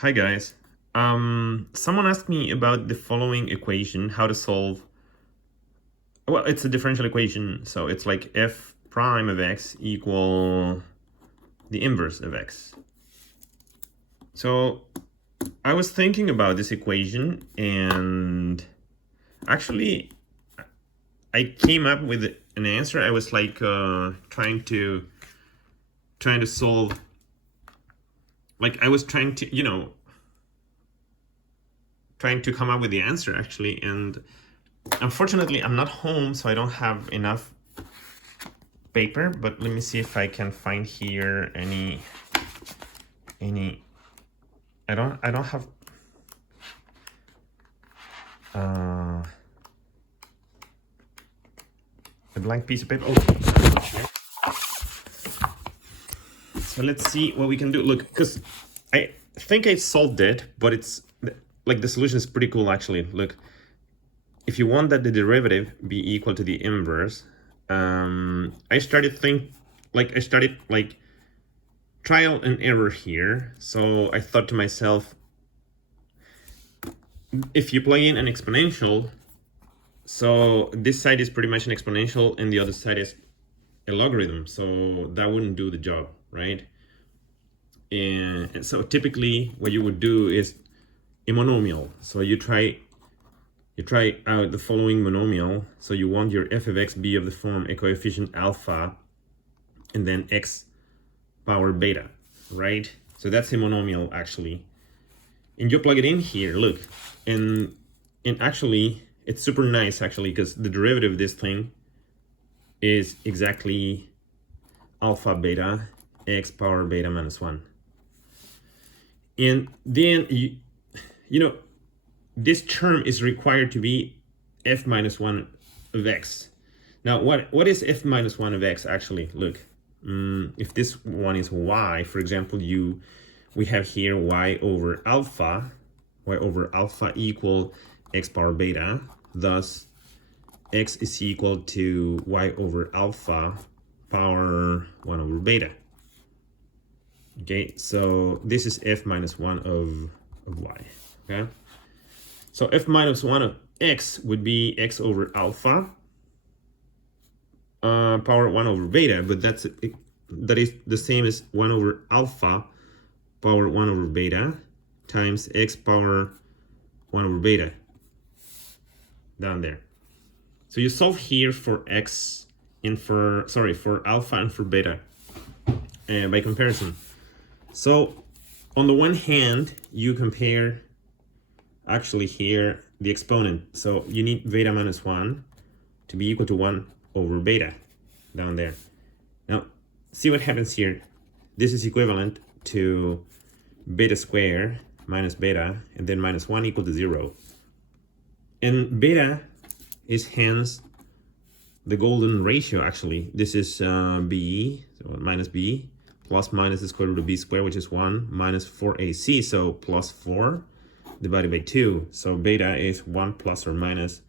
Hi guys. Someone asked me about the following equation, how to solve. Well, it's a differential equation, so it's like f prime of x equal the inverse of x. So I was thinking about this equation, and actually I came up with an answer. I was like trying to solve. Like I was trying to, trying to come up with the answer actually, and unfortunately, I'm not home, so I don't have enough paper, but let me see if I can find here any I don't have a blank piece of paper. Oh, so let's see what we can do. Look, because I think I solved it, but it's like the solution is pretty cool actually. Look, if you want that the derivative be equal to the inverse, I started trial and error here. So I thought to myself, if you plug in an exponential, so this side is pretty much an exponential and the other side is a logarithm, so that wouldn't do the job, right? And so typically what you would do is a monomial. So you try out the following monomial. So you want your f of x be of the form a coefficient alpha and then x power beta, right? So that's a monomial actually. And you plug it in here, look, and actually it's super nice actually, because the derivative of this thing is exactly alpha beta x power beta minus 1. And then you know this term is required to be f minus 1 of x. Now what is f minus 1 of x actually? Look, if this one is y, for example, we have here y over alpha equal x power beta, thus x is equal to y over alpha power 1 over beta. Okay, so this is f minus 1 of y. Okay, so f minus 1 of x would be x over alpha power 1 over beta, but that is the same as 1 over alpha power 1 over beta times x power 1 over beta down there. So you solve here for x and for alpha and for beta by comparison. So on the one hand, you compare actually here the exponent. So you need beta minus 1 to be equal to 1 over beta down there. Now, see what happens here. This is equivalent to beta squared minus beta, and then minus 1 equal to 0. And beta is hence the golden ratio actually. This is b, so minus b, plus minus the square root of b squared, which is 1, minus 4ac, so plus 4 divided by 2. So beta is 1 plus or minus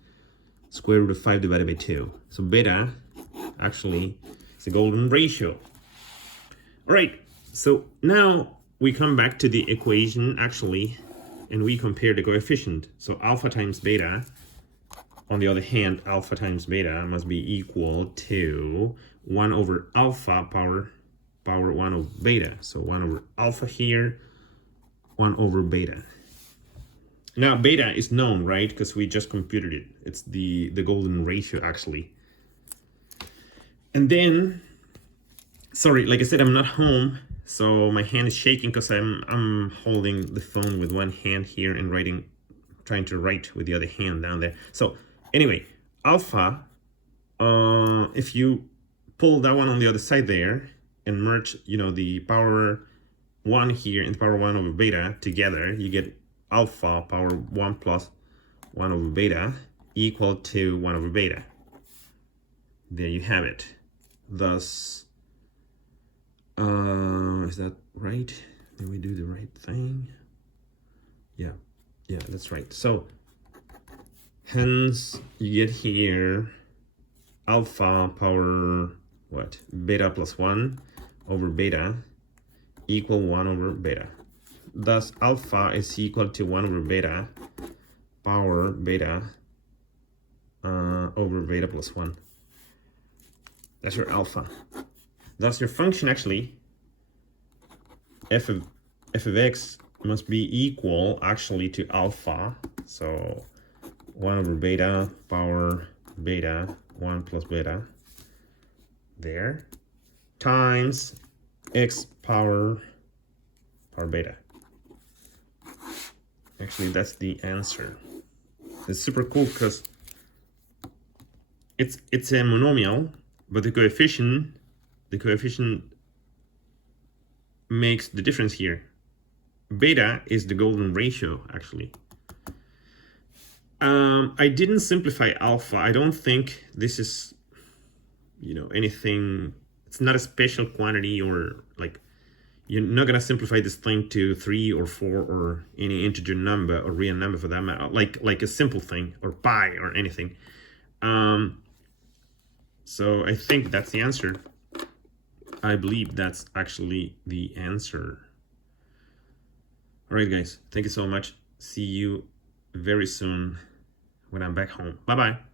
square root of 5 divided by 2. So beta actually is the golden ratio. All right, so now we come back to the equation actually, and we compare the coefficient. So alpha times beta, on the other hand, alpha times beta must be equal to 1 over alpha power 1 over beta. So 1 over alpha here, 1 over beta. Now beta is known, right? Because we just computed it. It's the golden ratio actually. And then, sorry, like I said, I'm not home, so my hand is shaking because I'm holding the phone with one hand here and trying to write with the other hand down there. So anyway, alpha, if you pull that one on the other side there and merge, the power 1 here and the power 1 over beta together, you get alpha power 1 plus 1 over beta equal to 1 over beta. There you have it. Thus, is that right? Did we do the right thing? Yeah, that's right. So hence you get here alpha power beta plus 1 over beta equal 1 over beta. thus alpha is equal to 1 over beta power beta over beta plus 1. That's your alpha. Thus your function actually, f of x must be equal actually to alpha. So 1 over beta power beta 1 plus beta there times x power beta. Actually, that's the answer. It's super cool because it's a monomial, but the coefficient makes the difference here. Beta is the golden ratio, actually. I didn't simplify alpha. I don't think this is, anything. It's not a special quantity, or like, you're not gonna simplify this thing to 3 or 4 or any integer number or real number for that matter, like a simple thing or pi or anything. So I think that's the answer. I believe that's actually the answer. All right, guys, thank you so much. See you very soon when I'm back home. Bye-bye.